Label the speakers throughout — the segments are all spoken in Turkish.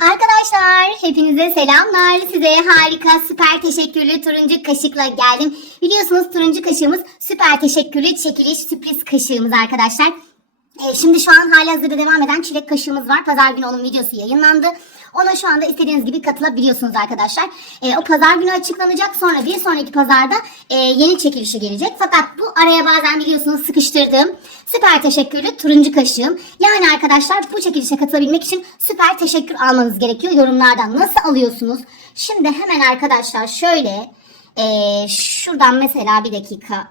Speaker 1: Arkadaşlar hepinize selamlar. Size harika süper teşekkürlü turuncu kaşıkla geldim. Biliyorsunuz turuncu kaşığımız süper teşekkürlü çekiliş sürpriz kaşığımız arkadaşlar. Ee, şimdi şu an hali hazırda devam eden çilek kaşığımız var. Pazar günü onun videosu yayınlandı. Ona şu anda istediğiniz gibi katılabiliyorsunuz arkadaşlar. Ee, o pazar günü açıklanacak. Sonra bir sonraki pazarda e, yeni çekilişi gelecek. Fakat bu araya bazen biliyorsunuz sıkıştırdığım süper teşekkürlü turuncu kaşığım. Yani arkadaşlar bu çekilişe katılabilmek için süper teşekkür almanız gerekiyor yorumlardan. Nasıl alıyorsunuz? Şimdi hemen arkadaşlar şöyle e, şuradan mesela bir dakika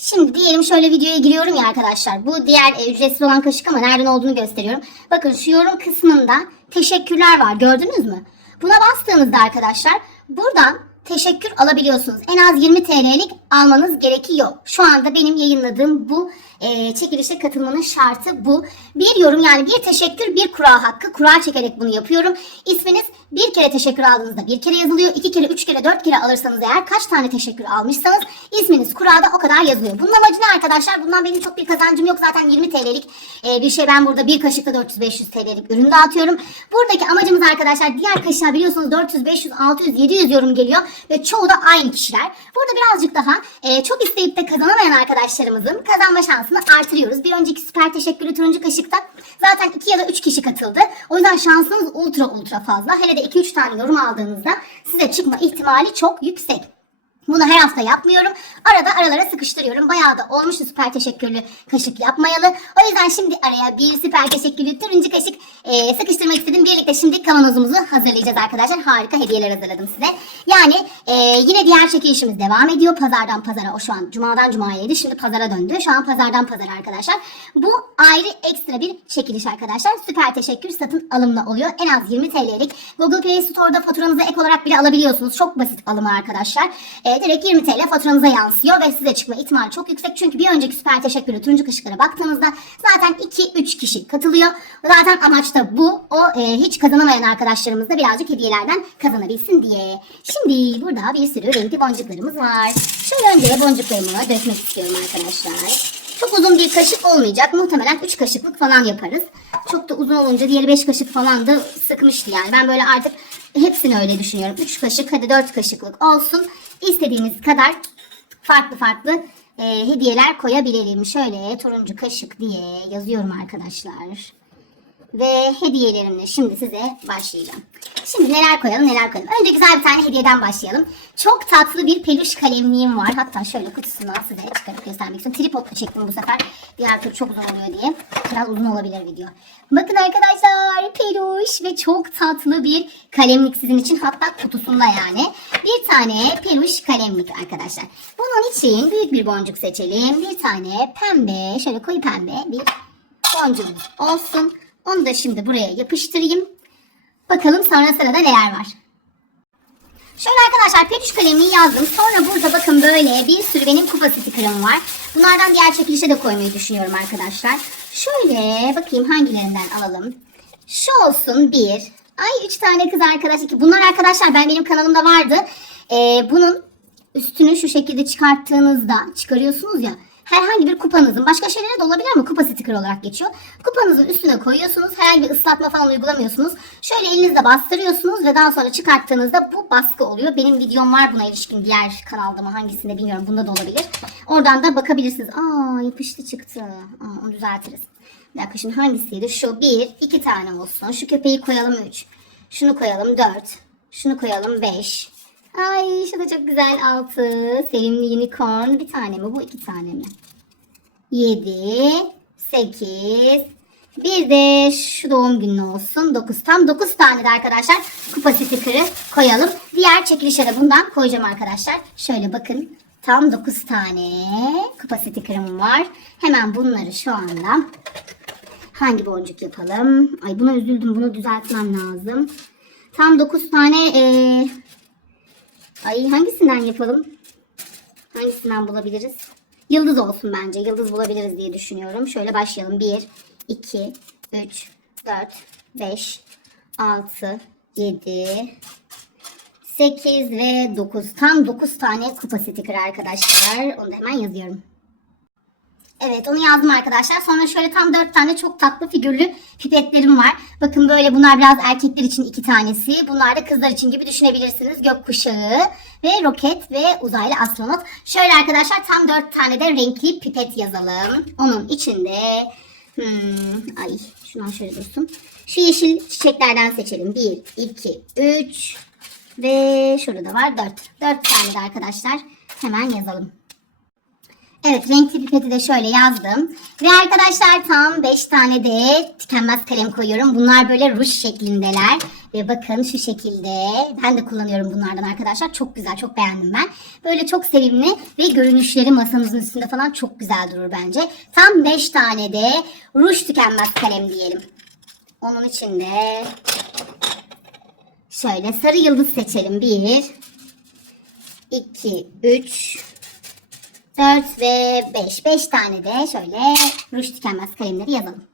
Speaker 1: Şimdi diyelim şöyle videoya giriyorum ya arkadaşlar. Bu diğer e, ücretsiz olan kaşık ama nereden olduğunu gösteriyorum. Bakın şu yorum kısmında teşekkürler var gördünüz mü? Buna bastığınızda arkadaşlar buradan teşekkür alabiliyorsunuz. En az 20 TL'lik almanız gerekiyor. Şu anda benim yayınladığım bu e, çekilişe katılmanın şartı bu. Bir yorum yani bir teşekkür bir kura hakkı. Kura çekerek bunu yapıyorum. İsminiz bir kere teşekkür aldığınızda bir kere yazılıyor. iki kere, üç kere, dört kere alırsanız eğer kaç tane teşekkür almışsanız isminiz kurada o kadar yazıyor. Bunun amacı ne arkadaşlar? Bundan benim çok bir kazancım yok. Zaten 20 TL'lik e, bir şey ben burada bir kaşıkta 400-500 TL'lik ürün dağıtıyorum. Buradaki amacımız arkadaşlar diğer kaşığa biliyorsunuz 400, 500, 600, 700 yorum geliyor ve çoğu da aynı kişiler. Burada birazcık daha e, çok isteyip de kazanamayan arkadaşlarımızın kazanma şansını artırıyoruz. Bir önceki süper teşekkürlü turuncu kaşıkta zaten 2 ya da 3 kişi katıldı. O yüzden şansınız ultra ultra fazla. Hele de 2-3 tane yorum aldığınızda size çıkma ihtimali çok yüksek. Hafta yapmıyorum. Arada aralara sıkıştırıyorum. Bayağı da olmuştu süper teşekkürlü kaşık yapmayalı. O yüzden şimdi araya bir süper teşekkürlü turuncu kaşık e, sıkıştırmak istedim. Birlikte şimdi kavanozumuzu hazırlayacağız arkadaşlar. Harika hediyeler hazırladım size. Yani e, yine diğer çekilişimiz devam ediyor. Pazardan pazara. O şu an cumadan cumayaydı. Şimdi pazara döndü. Şu an pazardan pazara arkadaşlar. Bu ayrı ekstra bir çekiliş arkadaşlar. Süper teşekkür satın alımla oluyor. En az 20 TL'lik. Google Play Store'da faturanıza ek olarak bile alabiliyorsunuz. Çok basit alımı arkadaşlar. E, direkt 20 TL faturanıza yansıyor ve size çıkma ihtimali çok yüksek. Çünkü bir önceki süper teşekkürlü turuncu kaşıklara baktığınızda zaten 2-3 kişi katılıyor. Zaten amaç da bu. O e, hiç kazanamayan arkadaşlarımız da birazcık hediyelerden kazanabilsin diye. Şimdi burada bir sürü renkli boncuklarımız var. Şöyle önce boncuklarımı dökmek istiyorum arkadaşlar. Çok uzun bir kaşık olmayacak. Muhtemelen 3 kaşıklık falan yaparız. Çok da uzun olunca diğeri 5 kaşık falan da sıkmıştı yani. Ben böyle artık hepsini öyle düşünüyorum. 3 kaşık hadi 4 kaşıklık olsun. İstediğiniz kadar farklı farklı e, hediyeler koyabilelim. Şöyle turuncu kaşık diye yazıyorum arkadaşlar. Ve hediyelerimle şimdi size başlayacağım. Şimdi neler koyalım neler koyalım. Önce güzel bir tane hediyeden başlayalım. Çok tatlı bir peluş kalemliğim var. Hatta şöyle kutusundan size çıkarıp göstermek istiyorum. Tripodla çektim bu sefer. Diğer türlü çok uzun oluyor diye. Biraz uzun olabilir video. Bakın arkadaşlar peluş ve çok tatlı bir kalemlik sizin için. Hatta kutusunda yani. Bir tane peluş kalemlik arkadaşlar. Bunun için büyük bir boncuk seçelim. Bir tane pembe şöyle koyu pembe bir boncuğumuz olsun. Onu da şimdi buraya yapıştırayım. Bakalım sonra sırada neler var. Şöyle arkadaşlar peluş kalemini yazdım. Sonra burada bakın böyle bir sürü benim kupa sticker'ım var. Bunlardan diğer çekilişe de koymayı düşünüyorum arkadaşlar. Şöyle bakayım hangilerinden alalım. Şu olsun bir. Ay üç tane kız arkadaş iki. Bunlar arkadaşlar ben benim kanalımda vardı. Ee, bunun üstünü şu şekilde çıkarttığınızda çıkarıyorsunuz ya herhangi bir kupanızın başka şeylere de olabilir ama kupa sticker olarak geçiyor. Kupanızın üstüne koyuyorsunuz. Herhangi bir ıslatma falan uygulamıyorsunuz. Şöyle elinizle bastırıyorsunuz ve daha sonra çıkarttığınızda bu baskı oluyor. Benim videom var buna ilişkin diğer kanalda mı hangisinde bilmiyorum. Bunda da olabilir. Oradan da bakabilirsiniz. Aa yapıştı çıktı. Aa, onu düzeltiriz. Bir dakika şimdi hangisiydi? Şu bir, iki tane olsun. Şu köpeği koyalım üç. Şunu koyalım dört. Şunu koyalım beş. Ay şu da çok güzel altı. Sevimli unicorn. Bir tane mi bu? iki tane mi? Yedi. Sekiz. Bir de şu doğum günü olsun. Dokuz. Tam dokuz tane de arkadaşlar kupa sticker'ı koyalım. Diğer çekilişe de bundan koyacağım arkadaşlar. Şöyle bakın. Tam dokuz tane kupa sticker'ım var. Hemen bunları şu anda hangi boncuk yapalım? Ay buna üzüldüm. Bunu düzeltmem lazım. Tam 9 tane eee Ay hangisinden yapalım? Hangisinden bulabiliriz? Yıldız olsun bence. Yıldız bulabiliriz diye düşünüyorum. Şöyle başlayalım. 1, 2, 3, 4, 5, 6, 7, 8 ve 9. Tam 9 tane kupa sticker arkadaşlar. Onu da hemen yazıyorum. Evet onu yazdım arkadaşlar. Sonra şöyle tam dört tane çok tatlı figürlü pipetlerim var. Bakın böyle bunlar biraz erkekler için iki tanesi. Bunlar da kızlar için gibi düşünebilirsiniz. Gökkuşağı ve roket ve uzaylı astronot. Şöyle arkadaşlar tam dört tane de renkli pipet yazalım. Onun içinde hmm, ay şundan şöyle dursun. Şu yeşil çiçeklerden seçelim. 1, 2, 3 ve şurada da var 4. 4 tane de arkadaşlar hemen yazalım. Evet renkli pipeti de şöyle yazdım. Ve arkadaşlar tam 5 tane de tükenmez kalem koyuyorum. Bunlar böyle ruj şeklindeler. Ve bakın şu şekilde. Ben de kullanıyorum bunlardan arkadaşlar. Çok güzel çok beğendim ben. Böyle çok sevimli ve görünüşleri masanızın üstünde falan çok güzel durur bence. Tam 5 tane de ruj tükenmez kalem diyelim. Onun içinde şöyle sarı yıldız seçelim. 1 2 3 4 ve 5. 5 tane de şöyle ruj tükenmez kalemleri yazalım.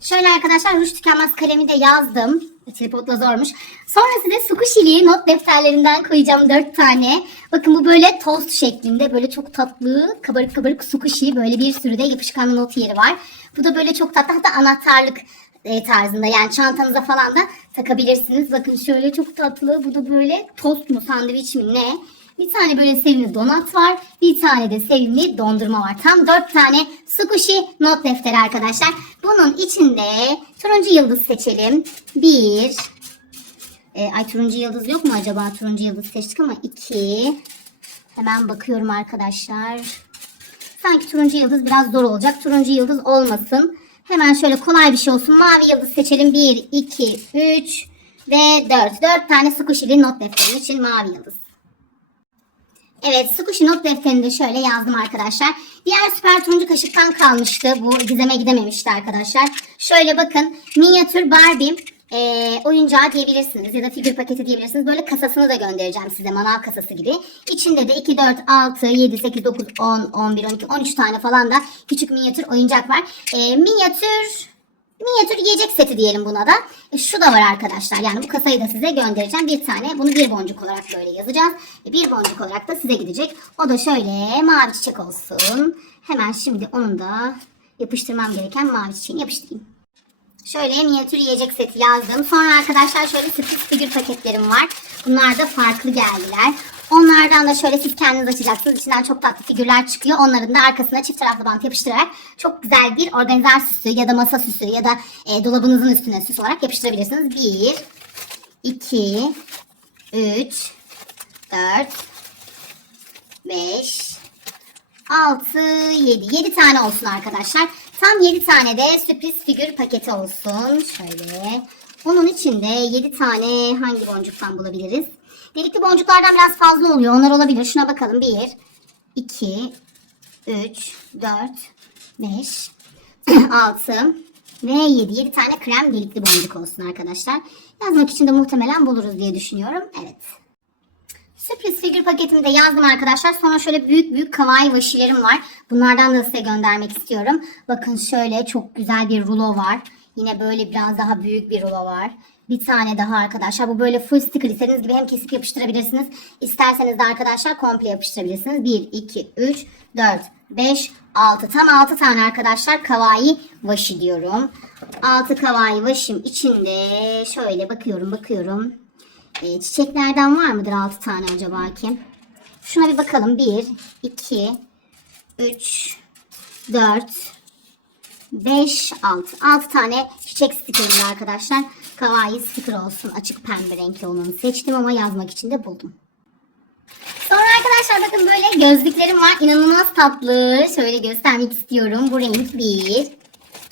Speaker 1: Şöyle arkadaşlar ruj tükenmez kalemi de yazdım. Tripodla zormuş. Sonra size squishy'li not defterlerinden koyacağım 4 tane. Bakın bu böyle tost şeklinde böyle çok tatlı kabarık kabarık squishy böyle bir sürü de yapışkan not yeri var. Bu da böyle çok tatlı hatta anahtarlık e, tarzında yani çantanıza falan da takabilirsiniz. Bakın şöyle çok tatlı. Bu da böyle tost mu sandviç mi ne? Bir tane böyle sevimli donat var. Bir tane de sevimli dondurma var. Tam dört tane squishy not defteri arkadaşlar. Bunun içinde turuncu yıldız seçelim. Bir. E, ay turuncu yıldız yok mu acaba? Turuncu yıldız seçtik ama iki. Hemen bakıyorum arkadaşlar. Sanki turuncu yıldız biraz zor olacak. Turuncu yıldız olmasın. Hemen şöyle kolay bir şey olsun. Mavi yıldız seçelim. 1, 2, 3 ve 4. 4 tane squishy'li not defterim için mavi yıldız. Evet, Squishy not defterini de şöyle yazdım arkadaşlar. Diğer süper turuncu kaşıktan kalmıştı. Bu gizeme gidememişti arkadaşlar. Şöyle bakın, minyatür Barbie e, oyuncağı diyebilirsiniz ya da figür paketi diyebilirsiniz. Böyle kasasını da göndereceğim size manav kasası gibi. İçinde de 2, 4, 6, 7, 8, 9, 10, 11, 12, 13 tane falan da küçük minyatür oyuncak var. E, minyatür Minyatür yiyecek seti diyelim buna da. E, şu da var arkadaşlar. Yani bu kasayı da size göndereceğim. Bir tane bunu bir boncuk olarak böyle yazacağız. E, bir boncuk olarak da size gidecek. O da şöyle mavi çiçek olsun. Hemen şimdi onun da yapıştırmam gereken mavi çiçeğini yapıştırayım. Şöyle minyatür yiyecek seti yazdım. Sonra arkadaşlar şöyle sürpriz figür paketlerim var. Bunlar da farklı geldiler. Onlardan da şöyle siz kendiniz açacaksınız. İçinden çok tatlı figürler çıkıyor. Onların da arkasına çift taraflı bant yapıştırarak çok güzel bir organizer süsü ya da masa süsü ya da e, dolabınızın üstüne süs olarak yapıştırabilirsiniz. 1, 2, 3, 4, 5, 6, 7. 7 tane olsun arkadaşlar. Tam 7 tane de sürpriz figür paketi olsun. Şöyle. Onun içinde 7 tane hangi boncuktan bulabiliriz? Delikli boncuklardan biraz fazla oluyor. Onlar olabilir. Şuna bakalım. 1, 2, 3, 4, 5, 6 ve 7. 7 tane krem delikli boncuk olsun arkadaşlar. Yazmak için de muhtemelen buluruz diye düşünüyorum. Evet. Sürpriz figür paketimi de yazdım arkadaşlar. Sonra şöyle büyük büyük kawaii vashilerim var. Bunlardan da size göndermek istiyorum. Bakın şöyle çok güzel bir rulo var. Yine böyle biraz daha büyük bir rulo var. Bir tane daha arkadaşlar. Bu böyle full sticker istediğiniz gibi hem kesip yapıştırabilirsiniz. İsterseniz de arkadaşlar komple yapıştırabilirsiniz. 1, 2, 3, 4, 5, 6. Tam 6 tane arkadaşlar kawaii washi diyorum. 6 kawaii washim içinde şöyle bakıyorum bakıyorum. E, çiçeklerden var mıdır 6 tane acaba ki? Şuna bir bakalım. 1, 2, 3, 4, 5, 6. 6 tane çiçek sticker'ım arkadaşlar. Kawaii sticker olsun. Açık pembe renkli olanı seçtim ama yazmak için de buldum. Sonra arkadaşlar bakın böyle gözlüklerim var. İnanılmaz tatlı. Şöyle göstermek istiyorum. Bu renk 1,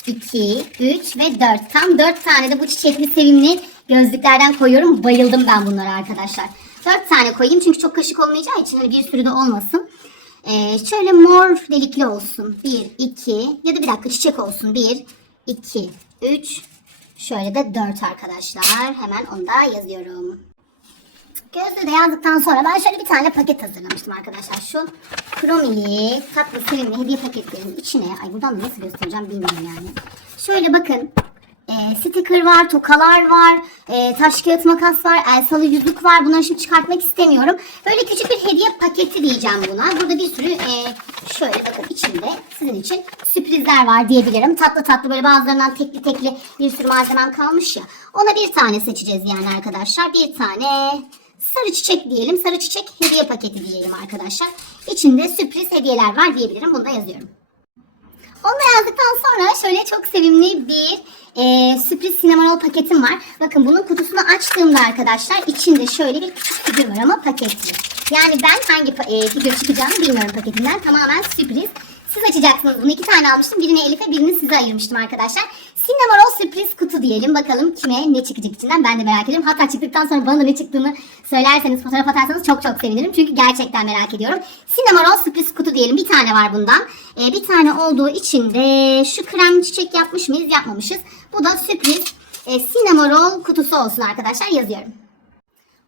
Speaker 1: 2, 3 ve 4. Tam 4 tane de bu çiçekli sevimli gözlüklerden koyuyorum. Bayıldım ben bunlara arkadaşlar. 4 tane koyayım çünkü çok kaşık olmayacağı için hani bir sürü de olmasın. Ee, şöyle mor delikli olsun. 1, 2 ya da bir dakika çiçek olsun. 1, 2, 3, şöyle de 4 arkadaşlar. Hemen onu da yazıyorum. Gözlüğü de yazdıktan sonra ben şöyle bir tane paket hazırlamıştım arkadaşlar. Şu kromili tatlı sevimli hediye paketlerinin içine ay buradan nasıl göstereceğim bilmiyorum yani. Şöyle bakın. E, sticker var, tokalar var, e, taş kağıt makas var, el salı yüzük var. Bunları şimdi çıkartmak istemiyorum. Böyle küçük bir hediye paketi diyeceğim buna. Burada bir sürü e, şöyle bakın içinde sizin için sürprizler var diyebilirim. Tatlı tatlı böyle bazılarından tekli tekli bir sürü malzemem kalmış ya. Ona bir tane seçeceğiz yani arkadaşlar. Bir tane sarı çiçek diyelim. Sarı çiçek hediye paketi diyelim arkadaşlar. İçinde sürpriz hediyeler var diyebilirim. Bunu da yazıyorum. Da yazdıktan sonra şöyle çok sevimli bir e, sürpriz sinemarol paketim var. Bakın bunun kutusunu açtığımda arkadaşlar içinde şöyle bir küçük figür var ama paketli. Yani ben hangi e, figür çıkacağını bilmiyorum paketinden. Tamamen sürpriz. Siz açacaksınız bunu. iki tane almıştım. Birini Elif'e birini size ayırmıştım arkadaşlar. Cinnamoroll sürpriz kutu diyelim. Bakalım kime ne çıkacak içinden ben de merak ediyorum. Hatta çıktıktan sonra bana da ne çıktığını söylerseniz, fotoğraf atarsanız çok çok sevinirim. Çünkü gerçekten merak ediyorum. Cinnamoroll sürpriz kutu diyelim. Bir tane var bundan. Ee, bir tane olduğu için de şu krem çiçek yapmış mıyız? Yapmamışız. Bu da sürpriz e, Cinnamoroll kutusu olsun arkadaşlar. Yazıyorum.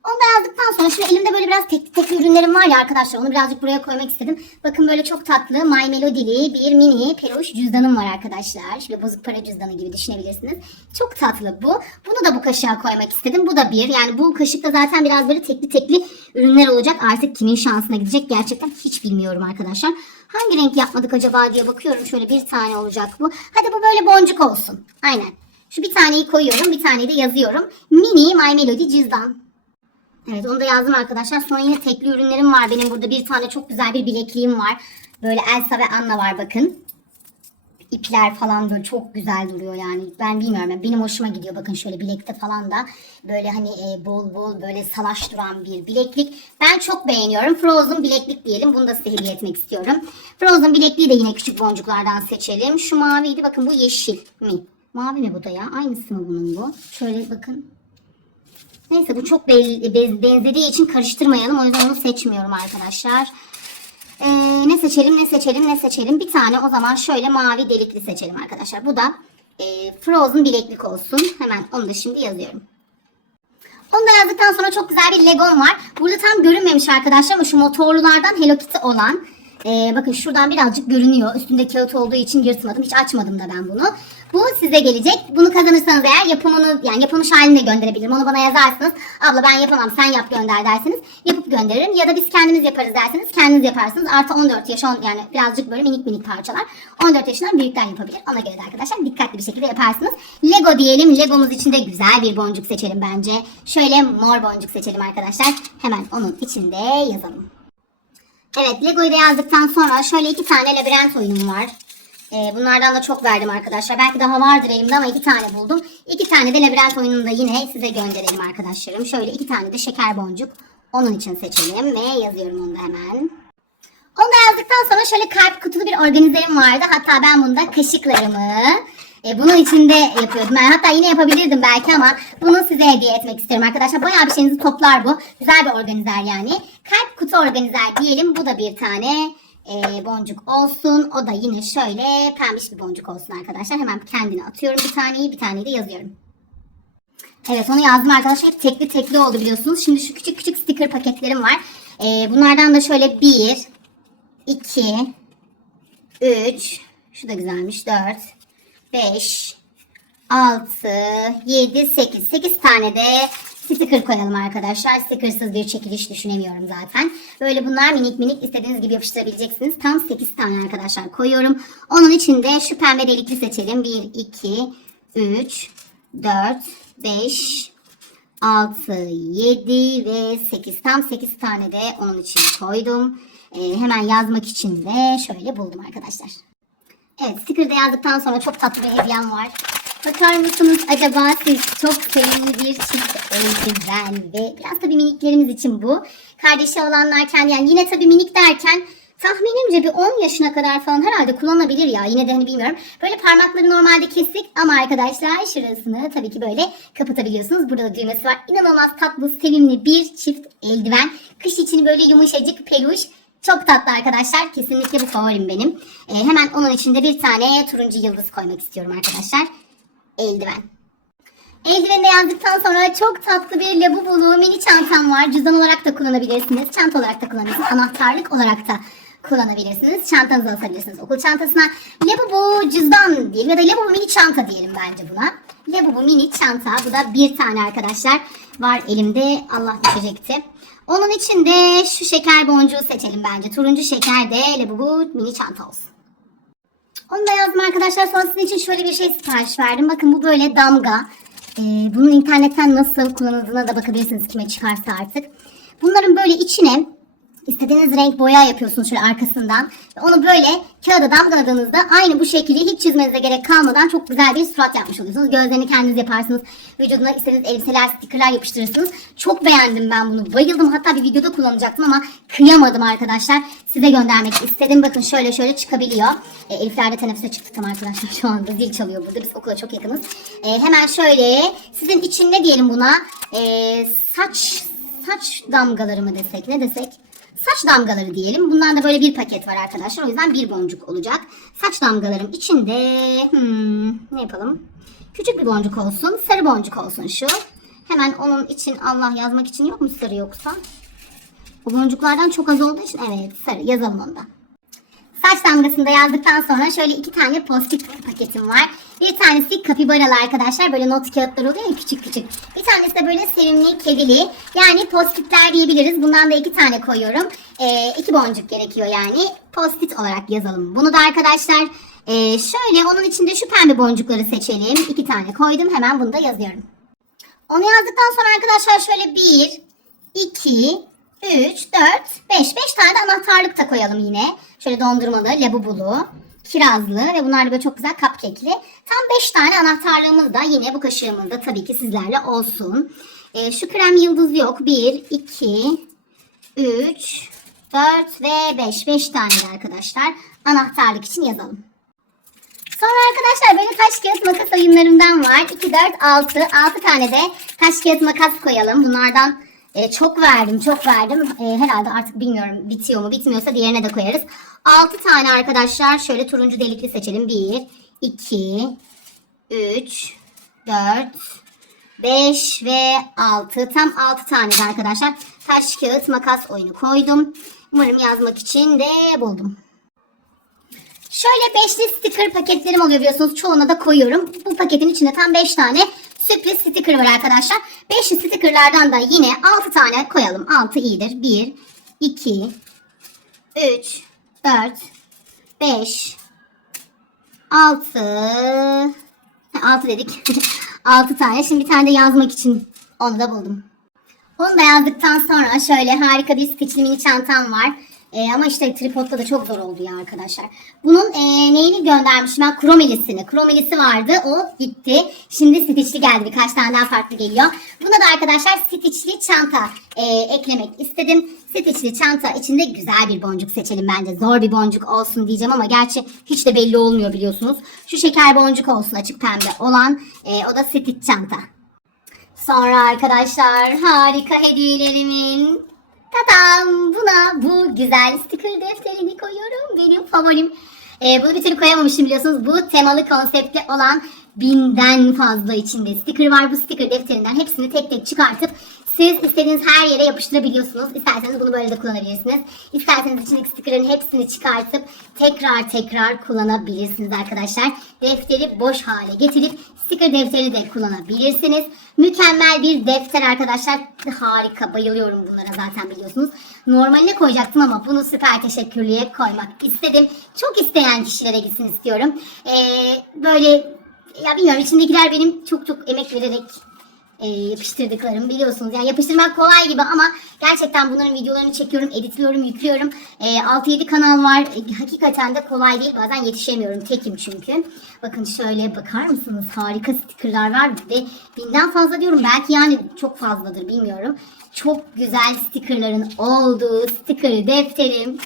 Speaker 1: Onu da yazdıktan sonra şimdi elimde böyle biraz tekli tekli ürünlerim var ya arkadaşlar onu birazcık buraya koymak istedim. Bakın böyle çok tatlı My Melody'li bir mini peluş cüzdanım var arkadaşlar. Şöyle bozuk para cüzdanı gibi düşünebilirsiniz. Çok tatlı bu. Bunu da bu kaşığa koymak istedim. Bu da bir. Yani bu kaşıkta zaten biraz böyle tekli tekli ürünler olacak. Artık kimin şansına gidecek gerçekten hiç bilmiyorum arkadaşlar. Hangi renk yapmadık acaba diye bakıyorum. Şöyle bir tane olacak bu. Hadi bu böyle boncuk olsun. Aynen. Şu bir taneyi koyuyorum. Bir taneyi de yazıyorum. Mini My Melody cüzdan. Evet onu da yazdım arkadaşlar. Sonra yine tekli ürünlerim var. Benim burada bir tane çok güzel bir bilekliğim var. Böyle Elsa ve Anna var bakın. İpler falan böyle çok güzel duruyor yani. Ben bilmiyorum. yani benim hoşuma gidiyor. Bakın şöyle bilekte falan da böyle hani e, bol bol böyle salaş duran bir bileklik. Ben çok beğeniyorum. Frozen bileklik diyelim. Bunu da size hediye etmek istiyorum. Frozen bilekliği de yine küçük boncuklardan seçelim. Şu maviydi. Bakın bu yeşil mi? Mavi mi bu da ya? Aynısı mı bunun bu? Şöyle bakın. Neyse bu çok benzediği için karıştırmayalım. O yüzden onu seçmiyorum arkadaşlar. Ee, ne seçelim ne seçelim ne seçelim. Bir tane o zaman şöyle mavi delikli seçelim arkadaşlar. Bu da e, Frozen bileklik olsun. Hemen onu da şimdi yazıyorum. Onu da yazdıktan sonra çok güzel bir Legom var. Burada tam görünmemiş arkadaşlar ama şu motorlulardan Hello Kitty olan. Ee, bakın şuradan birazcık görünüyor. Üstünde kağıt olduğu için yırtmadım. Hiç açmadım da ben bunu. Bu size gelecek. Bunu kazanırsanız eğer yapımını yani yapılmış halini de gönderebilirim. Onu bana yazarsınız. Abla ben yapamam sen yap gönder derseniz yapıp gönderirim. Ya da biz kendimiz yaparız derseniz kendiniz yaparsınız. Artı 14 yaş on, yani birazcık böyle minik minik parçalar. 14 yaşından büyükler yapabilir. Ona göre de arkadaşlar dikkatli bir şekilde yaparsınız. Lego diyelim. Legomuz için de güzel bir boncuk seçelim bence. Şöyle mor boncuk seçelim arkadaşlar. Hemen onun içinde yazalım. Evet Lego'yu da yazdıktan sonra şöyle iki tane labirent oyunum var. Ee, bunlardan da çok verdim arkadaşlar. Belki daha vardır elimde ama iki tane buldum. İki tane de labirent oyununu da yine size gönderelim arkadaşlarım. Şöyle iki tane de şeker boncuk. Onun için seçelim ve yazıyorum onu da hemen. Onu da yazdıktan sonra şöyle kalp kutulu bir organizerim vardı. Hatta ben bunda kaşıklarımı e, bunun içinde yapıyordum. Ben hatta yine yapabilirdim belki ama bunu size hediye etmek isterim arkadaşlar. Bayağı bir şeyinizi toplar bu. Güzel bir organizer yani. Kalp kutu organizer diyelim. Bu da bir tane e, boncuk olsun. O da yine şöyle pembiş bir boncuk olsun arkadaşlar. Hemen kendine atıyorum bir taneyi. Bir taneyi de yazıyorum. Evet onu yazdım arkadaşlar. Hep tekli tekli oldu biliyorsunuz. Şimdi şu küçük küçük sticker paketlerim var. E, bunlardan da şöyle bir, iki, üç, şu da güzelmiş, dört, 5, 6, 7, 8. 8 tane de sticker koyalım arkadaşlar. Stickersız bir çekiliş düşünemiyorum zaten. Böyle bunlar minik minik istediğiniz gibi yapıştırabileceksiniz. Tam 8 tane arkadaşlar koyuyorum. Onun için de şu pembe delikli seçelim. 1, 2, 3, 4, 5, 6, 7 ve 8. Tam 8 tane de onun için koydum. Ee, hemen yazmak için de şöyle buldum arkadaşlar. Evet sticker'da yazdıktan sonra çok tatlı bir hediyem var. Bakar mısınız acaba siz çok sevimli bir çift ve biraz tabii miniklerimiz için bu. Kardeşi olanlar kendi yani yine tabii minik derken tahminimce bir 10 yaşına kadar falan herhalde kullanabilir ya. Yine de hani bilmiyorum. Böyle parmakları normalde kesik ama arkadaşlar şurasını tabii ki böyle kapatabiliyorsunuz. Burada da düğmesi var. İnanılmaz tatlı, sevimli bir çift eldiven. Kış için böyle yumuşacık peluş. Çok tatlı arkadaşlar. Kesinlikle bu favorim benim. Ee, hemen onun içinde bir tane turuncu yıldız koymak istiyorum arkadaşlar. Eldiven. Eldiveni de yazdıktan sonra çok tatlı bir labubulu mini çantam var. Cüzdan olarak da kullanabilirsiniz. Çanta olarak da kullanabilirsiniz. Anahtarlık olarak da kullanabilirsiniz. Çantanıza asabilirsiniz okul çantasına. Labubu cüzdan diyelim ya da labubu mini çanta diyelim bence buna. Labubu mini çanta. Bu da bir tane arkadaşlar. Var elimde. Allah düşecekti. Onun için de şu şeker boncuğu seçelim bence. Turuncu şeker de Labubu mini çanta olsun. Onu da yazdım arkadaşlar. Sonra sizin için şöyle bir şey sipariş verdim. Bakın bu böyle damga. Ee, bunun internetten nasıl kullanıldığına da bakabilirsiniz kime çıkarsa artık. Bunların böyle içine istediğiniz renk boya yapıyorsunuz şöyle arkasından. Ve Onu böyle kağıda damgaladığınızda aynı bu şekilde hiç çizmenize gerek kalmadan çok güzel bir surat yapmış oluyorsunuz. Gözlerini kendiniz yaparsınız. Vücuduna istediğiniz elbiseler, stickerlar yapıştırırsınız. Çok beğendim ben bunu. Bayıldım. Hatta bir videoda kullanacaktım ama kıyamadım arkadaşlar. Size göndermek istedim. Bakın şöyle şöyle çıkabiliyor. E, Elifler de teneffüse çıktı tam arkadaşlar. Şu anda zil çalıyor burada. Biz okula çok yakınız. E, hemen şöyle sizin için ne diyelim buna? E, saç saç damgaları mı desek ne desek? Saç damgaları diyelim. Bundan da böyle bir paket var arkadaşlar. O yüzden bir boncuk olacak. Saç damgalarım içinde hmm, ne yapalım? Küçük bir boncuk olsun. Sarı boncuk olsun şu. Hemen onun için Allah yazmak için yok mu sarı yoksa? O boncuklardan çok az olduğu için evet sarı yazalım onu da. Saç damgasını da yazdıktan sonra şöyle iki tane post-it paketim var. Bir tanesi kapibaralı arkadaşlar. Böyle not kağıtları oluyor ya küçük küçük. Bir tanesi de böyle sevimli kedili. Yani post-itler diyebiliriz. Bundan da iki tane koyuyorum. Ee, iki boncuk gerekiyor yani. Post-it olarak yazalım. Bunu da arkadaşlar ee, şöyle onun içinde şu pembe boncukları seçelim. İki tane koydum. Hemen bunu da yazıyorum. Onu yazdıktan sonra arkadaşlar şöyle 1, 2, 3, 4, 5. 5 tane de anahtarlık da koyalım yine. Şöyle dondurmalı, labubulu, kirazlı ve bunlar da böyle çok güzel cupcake'li. Tam 5 tane anahtarlığımız da yine bu kaşığımızda tabii ki sizlerle olsun. Ee, şu krem yıldız yok. 1, 2, 3, 4 ve 5. 5 tane de arkadaşlar anahtarlık için yazalım. Sonra arkadaşlar böyle taş kağıt makas oyunlarımdan var. 2, 4, 6. 6 tane de taş kağıt makas koyalım. Bunlardan e, çok verdim, çok verdim. E, herhalde artık bilmiyorum bitiyor mu, bitmiyorsa diğerine de koyarız. 6 tane arkadaşlar şöyle turuncu delikli seçelim. 1, 2, 3, 4, 5 ve 6. Tam 6 tane de arkadaşlar taş kağıt makas oyunu koydum. Umarım yazmak için de buldum. Şöyle beşli sticker paketlerim oluyor biliyorsunuz. Çoğuna da koyuyorum. Bu paketin içinde tam 5 tane sürpriz sticker var arkadaşlar. Beşli stickerlardan da yine 6 tane koyalım. 6 iyidir. 1, 2, 3, 4, 5, 6, 6 dedik. 6 tane. Şimdi bir tane de yazmak için onu da buldum. Onu da yazdıktan sonra şöyle harika bir stitchli mini çantam var. Ee, ama işte tripodda da çok zor oldu ya arkadaşlar. Bunun ee, neyini göndermişim ben? Kromelisini. Kromelisi vardı. O gitti. Şimdi stitchli geldi. Birkaç tane daha farklı geliyor. Buna da arkadaşlar stitchli çanta ee, eklemek istedim. Stitchli çanta içinde güzel bir boncuk seçelim bence. Zor bir boncuk olsun diyeceğim ama gerçi hiç de belli olmuyor biliyorsunuz. Şu şeker boncuk olsun açık pembe olan. Ee, o da stitch çanta. Sonra arkadaşlar harika hediyelerimin Tadam buna bu güzel sticker defterini koyuyorum. Benim favorim. Ee, bunu bir türlü koyamamıştım biliyorsunuz. Bu temalı konseptli olan binden fazla içinde sticker var. Bu sticker defterinden hepsini tek tek çıkartıp siz istediğiniz her yere yapıştırabiliyorsunuz. İsterseniz bunu böyle de kullanabilirsiniz. İsterseniz içindeki stickerların hepsini çıkartıp tekrar tekrar kullanabilirsiniz arkadaşlar. Defteri boş hale getirip sticker defterini de kullanabilirsiniz. Mükemmel bir defter arkadaşlar. Harika bayılıyorum bunlara zaten biliyorsunuz. Normaline koyacaktım ama bunu süper teşekkürlüğe koymak istedim. Çok isteyen kişilere gitsin istiyorum. Ee, böyle ya bilmiyorum içindekiler benim çok çok emek vererek e, yapıştırdıklarım biliyorsunuz. Yani yapıştırmak kolay gibi ama gerçekten bunların videolarını çekiyorum, editliyorum, yüklüyorum. E, 6-7 kanal var. E, hakikaten de kolay değil. Bazen yetişemiyorum. Tekim çünkü. Bakın şöyle bakar mısınız? Harika stickerlar var ve binden fazla diyorum. Belki yani çok fazladır bilmiyorum. Çok güzel stickerların olduğu sticker defterim.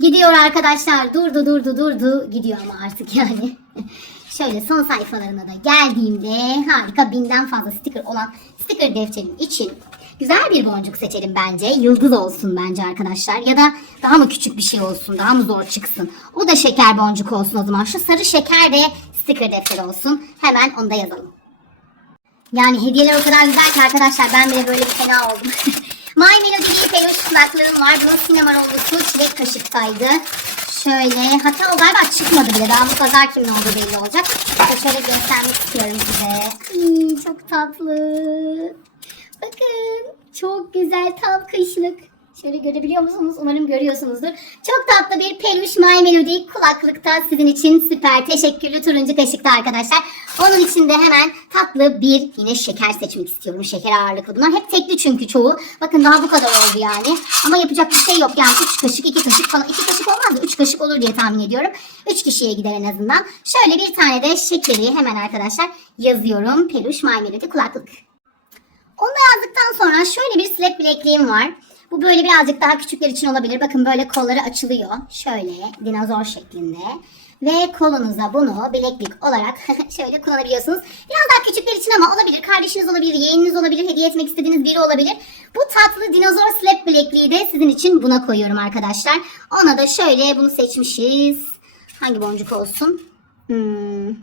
Speaker 1: Gidiyor arkadaşlar. Durdu durdu durdu. Gidiyor ama artık yani. Şöyle son sayfalarına da geldiğimde harika binden fazla sticker olan sticker defterim için güzel bir boncuk seçelim bence. Yıldız olsun bence arkadaşlar. Ya da daha mı küçük bir şey olsun, daha mı zor çıksın. O da şeker boncuk olsun o zaman. Şu sarı şeker de sticker defteri olsun. Hemen onu da yazalım. Yani hediyeler o kadar güzel ki arkadaşlar ben bile böyle bir fena oldum. My Melody diye peluş kulaklığım var. Bunun sinema rollusu çilek kaşıktaydı. Şöyle hatta o galiba çıkmadı bile. Daha bu pazar kimin olduğu belli olacak. Şöyle göstermek istiyorum size. Ay, çok tatlı. Bakın çok güzel tam kışlık. Şöyle görebiliyor musunuz? Umarım görüyorsunuzdur. Çok tatlı bir peluş My Melody kulaklıkta sizin için süper teşekkürlü turuncu kaşıkta arkadaşlar. Onun için de hemen tatlı bir yine şeker seçmek istiyorum. Şeker ağırlıklı. Bunlar hep tekli çünkü çoğu. Bakın daha bu kadar oldu yani. Ama yapacak bir şey yok. Yani 3 kaşık 2 kaşık falan. 2 kaşık olmaz da 3 kaşık olur diye tahmin ediyorum. 3 kişiye gider en azından. Şöyle bir tane de şekeri hemen arkadaşlar yazıyorum. Peluş My Melody kulaklık. Onu yazdıktan sonra şöyle bir slap bilekliğim var. Bu böyle birazcık daha küçükler için olabilir. Bakın böyle kolları açılıyor. Şöyle dinozor şeklinde. Ve kolunuza bunu bileklik olarak şöyle kullanabiliyorsunuz. Biraz daha küçükler için ama olabilir. Kardeşiniz olabilir, yeğeniniz olabilir, hediye etmek istediğiniz biri olabilir. Bu tatlı dinozor slap bilekliği de sizin için buna koyuyorum arkadaşlar. Ona da şöyle bunu seçmişiz. Hangi boncuk olsun? Hmm,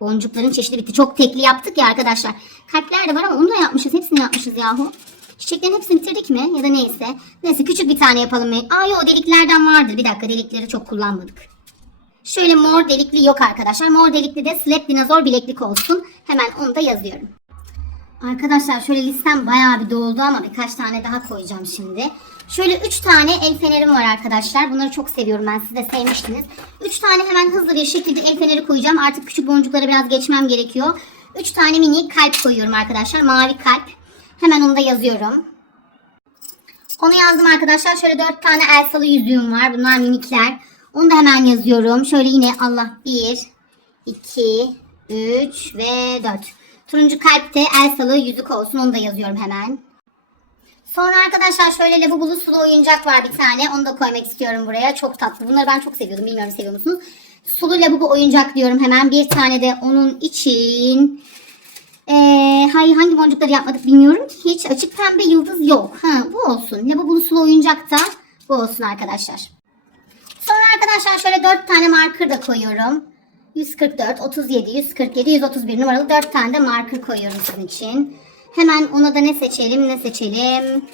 Speaker 1: boncukların çeşidi bitti. Çok tekli yaptık ya arkadaşlar. Kalpler de var ama onu da yapmışız. Hepsini yapmışız yahu. Çiçeklerin hepsini bitirdik mi? Ya da neyse. Neyse küçük bir tane yapalım. Aa yok deliklerden vardır. Bir dakika delikleri çok kullanmadık. Şöyle mor delikli yok arkadaşlar. Mor delikli de slap dinozor bileklik olsun. Hemen onu da yazıyorum. Arkadaşlar şöyle listem bayağı bir doldu ama birkaç tane daha koyacağım şimdi. Şöyle 3 tane el fenerim var arkadaşlar. Bunları çok seviyorum ben. Siz de sevmiştiniz. 3 tane hemen hızlı bir şekilde el feneri koyacağım. Artık küçük boncuklara biraz geçmem gerekiyor. 3 tane mini kalp koyuyorum arkadaşlar. Mavi kalp. Hemen onu da yazıyorum. Onu yazdım arkadaşlar. Şöyle 4 tane Elsa'lı yüzüğüm var. Bunlar minikler. Onu da hemen yazıyorum. Şöyle yine Allah 1, 2, 3 ve 4. Turuncu kalpte Elsa'lı yüzük olsun. Onu da yazıyorum hemen. Sonra arkadaşlar şöyle lavabolu sulu oyuncak var bir tane. Onu da koymak istiyorum buraya. Çok tatlı. Bunları ben çok seviyordum. Bilmiyorum seviyor musunuz? Sulu lavabo oyuncak diyorum hemen. Bir tane de onun için. Ee, hayır hangi boncukları yapmadık bilmiyorum ki. Hiç açık pembe yıldız yok. Ha, bu olsun. Lavabolu sulu oyuncak da bu olsun arkadaşlar. Sonra arkadaşlar şöyle 4 tane marker da koyuyorum. 144, 37, 147, 131 numaralı 4 tane de marker koyuyorum sizin için. Hemen ona da ne seçelim ne seçelim.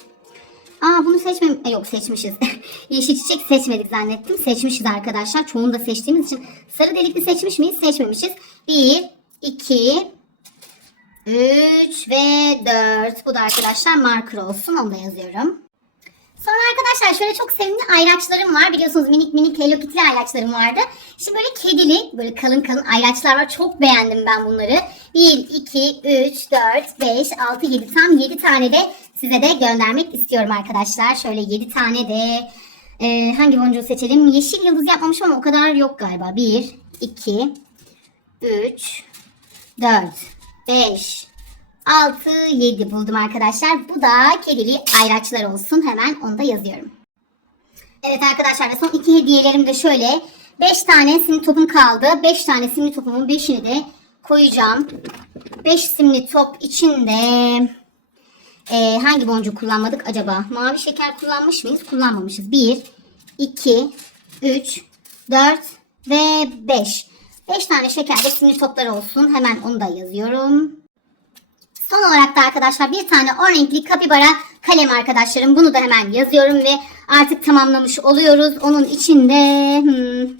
Speaker 1: Aa bunu seçmem e, yok seçmişiz. Yeşil çiçek seçmedik zannettim. Seçmişiz arkadaşlar. Çoğunu da seçtiğimiz için. Sarı delikli seçmiş miyiz? Seçmemişiz. 1, 2, 3 ve 4. Bu da arkadaşlar marker olsun. Onu da yazıyorum. Sonra arkadaşlar şöyle çok sevimli ayraçlarım var. Biliyorsunuz minik minik Hello Kitty ayraçlarım vardı. Şimdi böyle kedili, böyle kalın kalın ayraçlar var. Çok beğendim ben bunları. 1, 2, 3, 4, 5, 6, 7 tam 7 tane de size de göndermek istiyorum arkadaşlar. Şöyle 7 tane de e, hangi boncuğu seçelim? Yeşil yıldız yapmamışım ama o kadar yok galiba. 1, 2, 3, 4, 5, 6, 7 buldum arkadaşlar. Bu da kedili ayraçlar olsun. Hemen onu da yazıyorum. Evet arkadaşlar ve son iki hediyelerim de şöyle. 5 tane simli topum kaldı. 5 tane simli topumun 5'ini de koyacağım. 5 simli top içinde e, hangi boncuk kullanmadık acaba? Mavi şeker kullanmış mıyız? Kullanmamışız. 1, 2, 3, 4 ve 5. 5 tane şeker ve simli toplar olsun. Hemen onu da yazıyorum. Son olarak da arkadaşlar bir tane o renkli kapibara kalem arkadaşlarım. Bunu da hemen yazıyorum ve artık tamamlamış oluyoruz. Onun içinde hmm,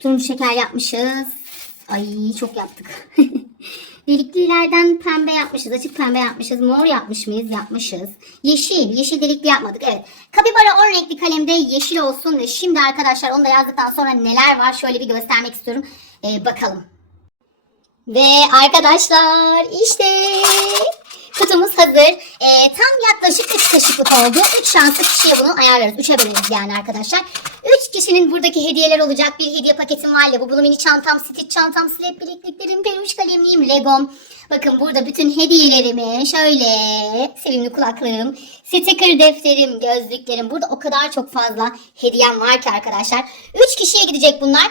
Speaker 1: turuncu şeker yapmışız. Ay çok yaptık. Deliklilerden pembe yapmışız. Açık pembe yapmışız. Mor yapmış mıyız? Yapmışız. Yeşil. Yeşil delikli yapmadık. Evet. Kapibara o renkli kalemde yeşil olsun. Ve şimdi arkadaşlar onu da yazdıktan sonra neler var şöyle bir göstermek istiyorum. Ee, bakalım. Ve arkadaşlar işte kutumuz hazır. Ee, tam yaklaşık 3 kaşıklık oldu. 3 şanslı kişiye bunu ayarlarız. 3'e böleriz yani arkadaşlar. 3 kişinin buradaki hediyeler olacak. Bir hediye paketim var ya bu bunu mini çantam, stitch çantam, slap bilekliklerim, peluş kalemliğim, legom. Bakın burada bütün hediyelerimi şöyle sevimli kulaklığım, sticker defterim, gözlüklerim. Burada o kadar çok fazla hediyem var ki arkadaşlar. 3 kişiye gidecek bunlar.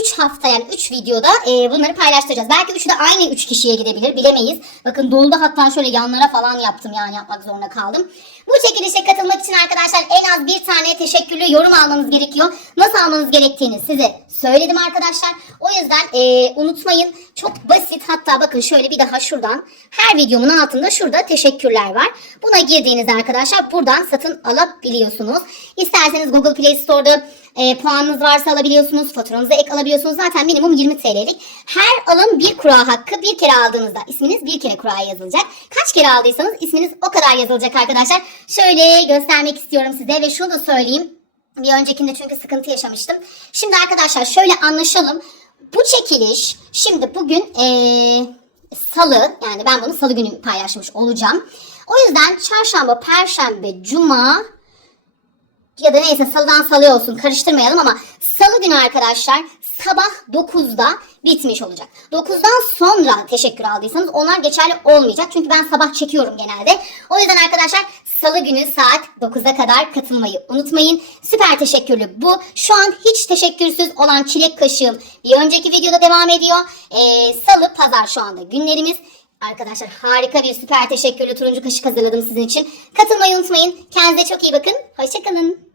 Speaker 1: 3 hafta yani 3 videoda e, bunları paylaştıracağız. Belki 3'ü de aynı 3 kişiye gidebilir bilemeyiz. Bakın doldu hatta şöyle yanlara falan yaptım yani yapmak zorunda kaldım. Bu çekilişe katılmak için arkadaşlar en az bir tane teşekkürlü yorum almanız gerekiyor. Nasıl almanız gerektiğini size söyledim arkadaşlar. O yüzden e, unutmayın çok basit hatta bakın şöyle bir daha şuradan her videomun altında şurada teşekkürler var. Buna girdiğinizde arkadaşlar buradan satın alabiliyorsunuz. İsterseniz Google Play Store'da e, puanınız varsa alabiliyorsunuz. Faturanıza ek alabiliyorsunuz. Zaten minimum 20 TL'lik. Her alım bir kura hakkı. Bir kere aldığınızda isminiz bir kere kuraya yazılacak. Kaç kere aldıysanız isminiz o kadar yazılacak arkadaşlar. Şöyle göstermek istiyorum size ve şunu da söyleyeyim. Bir öncekinde çünkü sıkıntı yaşamıştım. Şimdi arkadaşlar şöyle anlaşalım. Bu çekiliş şimdi bugün eee, salı yani ben bunu salı günü paylaşmış olacağım. O yüzden çarşamba, perşembe, cuma ya da neyse salıdan salıya olsun karıştırmayalım ama salı günü arkadaşlar sabah 9'da bitmiş olacak. 9'dan sonra teşekkür aldıysanız onlar geçerli olmayacak. Çünkü ben sabah çekiyorum genelde. O yüzden arkadaşlar salı günü saat 9'a kadar katılmayı unutmayın. Süper teşekkürlü bu. Şu an hiç teşekkürsüz olan çilek kaşığım bir önceki videoda devam ediyor. Ee, salı, pazar şu anda günlerimiz. Arkadaşlar harika bir süper teşekkürlü turuncu kaşık hazırladım sizin için. Katılmayı unutmayın. Kendinize çok iyi bakın. Hoşçakalın.